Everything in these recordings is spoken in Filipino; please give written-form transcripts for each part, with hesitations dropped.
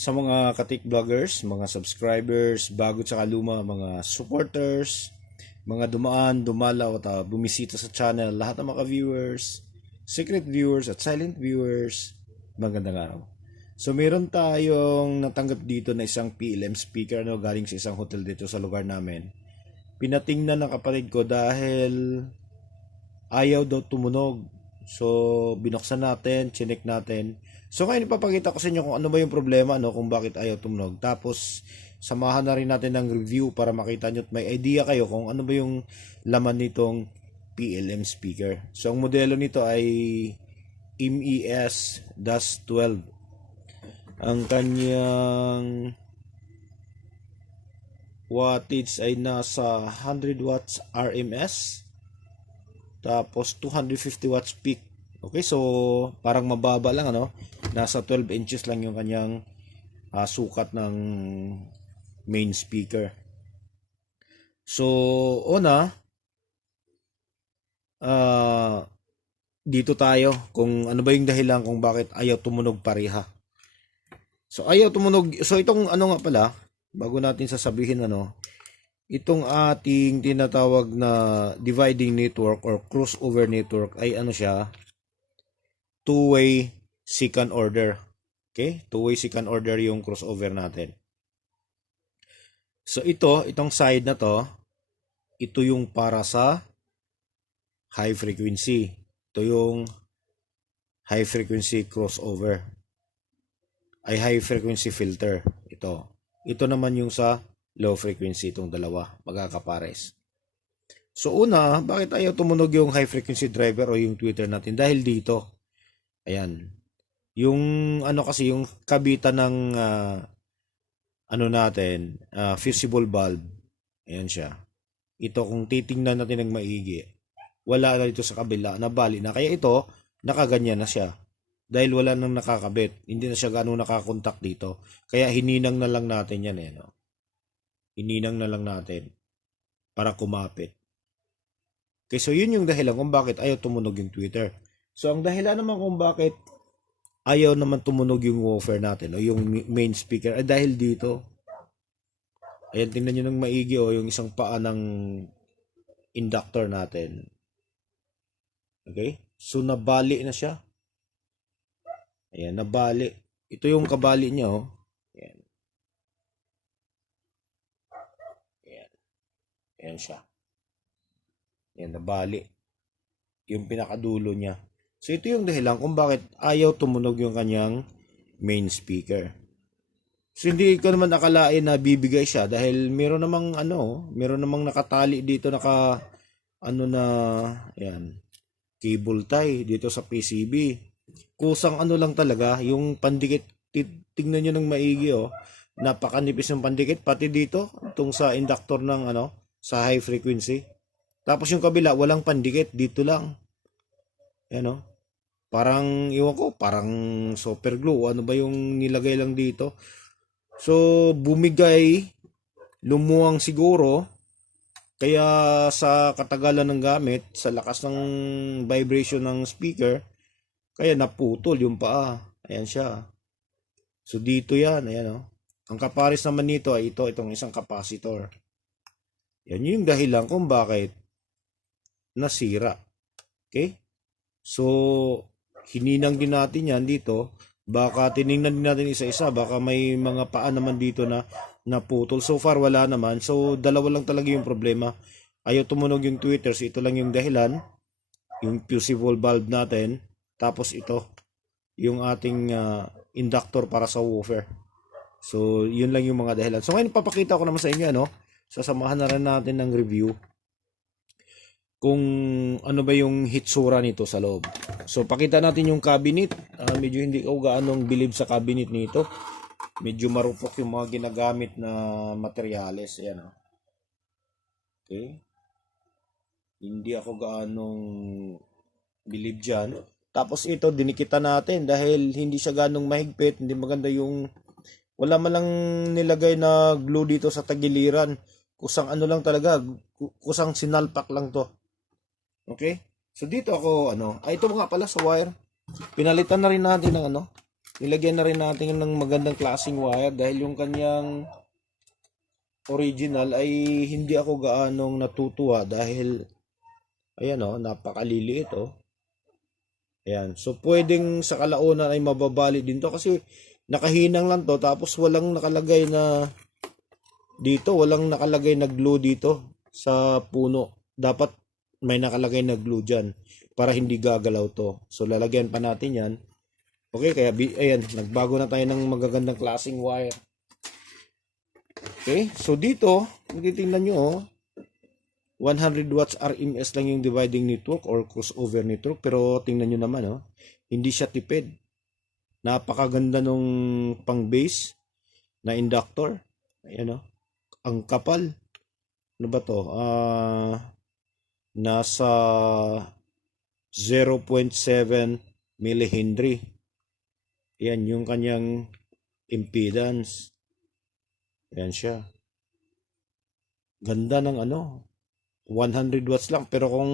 sa mga katik vloggers, mga subscribers, bago tsaka luma, mga supporters, mga dumaan, dumalaw at bumisita sa channel, lahat ng mga viewers, secret viewers at silent viewers, magandang araw. So meron tayong natanggap dito na isang PLM speaker galing sa isang hotel dito sa lugar namin. Pinatingnan ng kapatid ko dahil ayaw daw tumunog. So, binuksan natin, chinek natin. So, ngayon ipapakita ko sa inyo kung ano ba yung problema, kung bakit ayaw tumunog. Tapos, samahan na rin natin ng review para makita nyo at may idea kayo kung ano ba yung laman nitong PLM speaker. So, ang modelo nito ay MES-12. Ang kanyang wattage ay nasa 100 watts RMS. Tapos 250 watts peak. Okay, so parang mababa lang Nasa 12 inches lang yung kanyang sukat ng main speaker. So, dito tayo kung ano ba yung dahilan kung bakit ayaw tumunog pareha. So, ayaw tumunog. So, itong nga pala, bago natin sasabihin itong ating tinatawag na dividing network or crossover network ay siya, two-way second order. Okay? Two-way second order yung crossover natin. So itong side na to, ito yung para sa high frequency. Ito yung high frequency crossover. Ay high frequency filter. Ito naman yung sa low frequency, itong dalawa, magkakapares. So bakit ayaw tumunog yung high frequency driver o yung tweeter natin? Dahil dito, ayan, yung kasi yung kabitan ng natin, fusible bulb, ayan siya. Ito kung titingnan natin ng maigi, wala na dito sa kabila, nabali na. Kaya ito, nakaganyan na siya. Dahil wala nang nakakabit, hindi na siya gano'ng nakakontak dito. Kaya hininang na lang natin yan Hininang na lang natin para kumapit. Okay, so yun yung dahilan kung bakit ayaw tumunog yung tweeter. So ang dahilan naman kung bakit ayaw naman tumunog yung woofer natin o yung main speaker ay dahil dito. Ayan, tingnan nyo ng maigi yung isang paa ng inductor natin. Okay? So nabali na siya. Ayan, nabali. Ito yung kabali niya Ayan. Ayan siya. Ayan, nabali. Yung pinakadulo niya. So, ito yung dahilan kung bakit ayaw tumunog yung kanyang main speaker. So, hindi ko naman akalain na bibigay siya dahil meron namang nakatali dito, ayan, cable tie dito sa PCB. Kusang lang talaga, yung pandikit, tingnan nyo ng maigi napakanipis ng pandikit, pati dito, itong sa inductor ng sa high frequency. Tapos yung kabila, walang pandikit, dito lang. Ayan parang, iwan ko, parang super glue. Ano ba yung nilagay lang dito? So, bumigay, lumuwang siguro, kaya sa katagalan ng gamit, sa lakas ng vibration ng speaker, kaya naputol yung paa. Ayan siya. So, dito yan. Ayan Ang kapares naman nito ay itong isang capacitor. Yan yung dahilan kung bakit nasira. Okay? So, hininang din natin yan dito. Baka tiningnan din natin isa-isa. Baka may mga paa naman dito na naputol. So far, wala naman. So, dalawa lang talaga yung problema. Ayaw tumunog yung tweeter. So, ito lang yung dahilan. Yung fusible bulb natin. Tapos ito. Yung ating inductor para sa woofer. So, yun lang yung mga dahilan. So, ngayon papakita ko naman sa inyo, sasamahan na rin natin ng review kung ano ba yung hitsura nito sa loob. So, pakita natin yung cabinet. Medyo hindi ko gaanong believe sa cabinet nito. Medyo marupok yung mga ginagamit na materyales. Ayan Okay. Hindi ako gaanong believe dyan. Tapos ito, dinikita natin dahil hindi siya ganong mahigpit. Hindi maganda yung wala man lang nilagay na glue dito sa tagiliran. Kusang lang talaga, kusang sinalpak lang to. Okay? So dito ako, ito nga pala sa wire. Pinalitan na rin natin ng nilagyan na rin natin ng magandang klaseng wire dahil yung kanyang original ay hindi ako gaanong natutuwa dahil ayan napakaliliit Ayan. So pwedeng sa kalaunan ay mababali din to kasi nakahinang lang to tapos walang nakalagay na dito, walang nakalagay na glue dito sa puno. Dapat may nakalagay na glue dyan para hindi gagalaw to. So lalagyan pa natin yan. Okay, kaya ayan, nagbago na tayo ng magagandang klaseng wire. Okay, so dito, titingnan nyo 100 watts RMS lang yung dividing network or crossover network. Pero tingnan nyo naman, hindi siya tipid. Napakaganda nung pang base na inductor. Ayan, ang kapal. Ano ba to? Nasa 0.7 millihenry. Ayan yung kanyang impedance. Ayan siya. Ganda ng 100 watts lang. Pero kung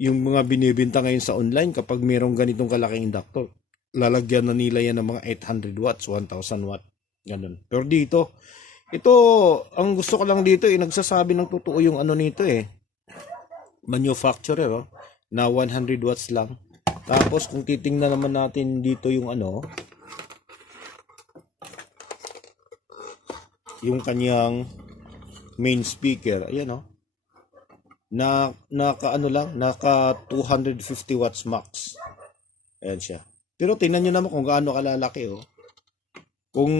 yung mga binibenta ngayon sa online, kapag mayroong ganitong kalaking inductor, lalagyan na nila yan ng mga 800 watts, 1000 watt. Ganun. Pero dito, ito, ang gusto ko lang dito, nagsasabi ng totoo yung nito manufacturer, na 100 watts lang. Tapos, kung titingnan naman natin dito yung yung kanyang main speaker, ayan naka 250 watts max. Ayan siya. Pero tingnan nyo naman kung gaano kalalaki Kung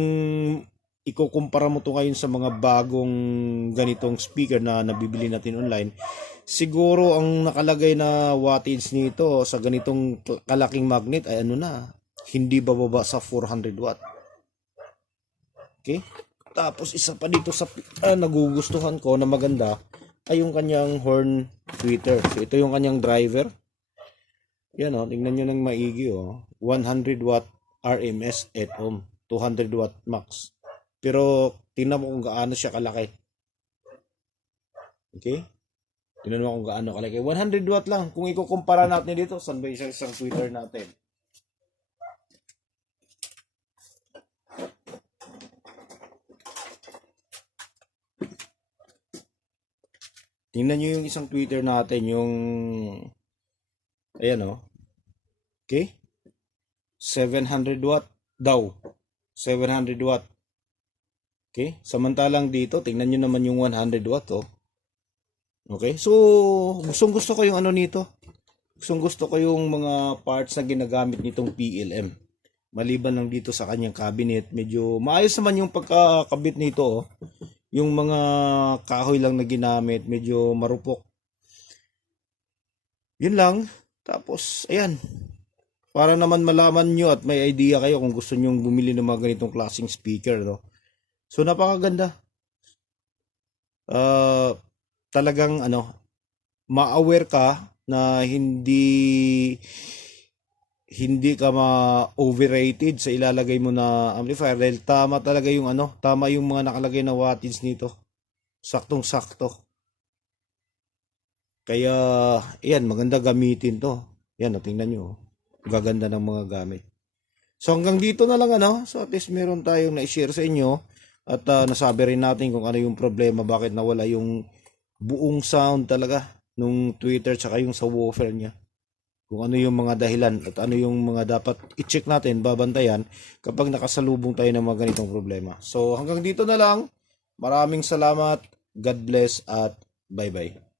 ikukumpara mo to ngayon sa mga bagong ganitong speaker na nabibili natin online, siguro ang nakalagay na wattage nito sa ganitong kalaking magnet ay hindi bababa sa 400 watt. Okay? Tapos isa pa dito sa nagugustuhan ko na maganda ay yung kanyang horn tweeter. So ito yung kanyang driver. Yan tingnan nyo ng maigi 100 watt RMS 8 ohm, 200 watt max. Pero tingnan mo kung gaano siya kalaki. Okay? Tingnan mo kung gaano kalaki. 100 watt lang. Kung ikukumpara natin dito, saan ba isang tweeter natin? Tingnan nyo yung isang tweeter natin, yung ayan okay? 700 watt daw. 700 watt. Okay? Samantalang dito, tingnan nyo naman yung 100 watt Okay? So, gusto ko yung nito. Gusto ko yung mga parts na ginagamit nitong PLM. Maliban lang dito sa kanyang cabinet, medyo maayos naman yung pagkakabit nito Yung mga kahoy lang na ginamit, medyo marupok. Yun lang. Tapos, ayan. Para naman malaman nyo at may idea kayo kung gusto nyo bumili ng mga ganitong klaseng speaker. So, napakaganda. Talagang, ma-aware ka na hindi ka ma-overrated sa ilalagay mo na amplifier dahil tama talaga yung tama yung mga nakalagay na wattage nito. Saktong-sakto. Kaya, ayan, maganda gamitin to. Yan, tingnan nyo. Gaganda ng mga gamit. So, hanggang dito na lang, So, at least meron tayong na-share sa inyo. At nasabi rin natin kung ano yung problema, bakit nawala yung buong sound talaga nung Twitter tsaka yung sa woofer niya. Kung ano yung mga dahilan at ano yung mga dapat i-check natin, babantayan kapag nakasalubong tayo ng mga ganitong problema. So, hanggang dito na lang. Maraming salamat. God bless at bye-bye.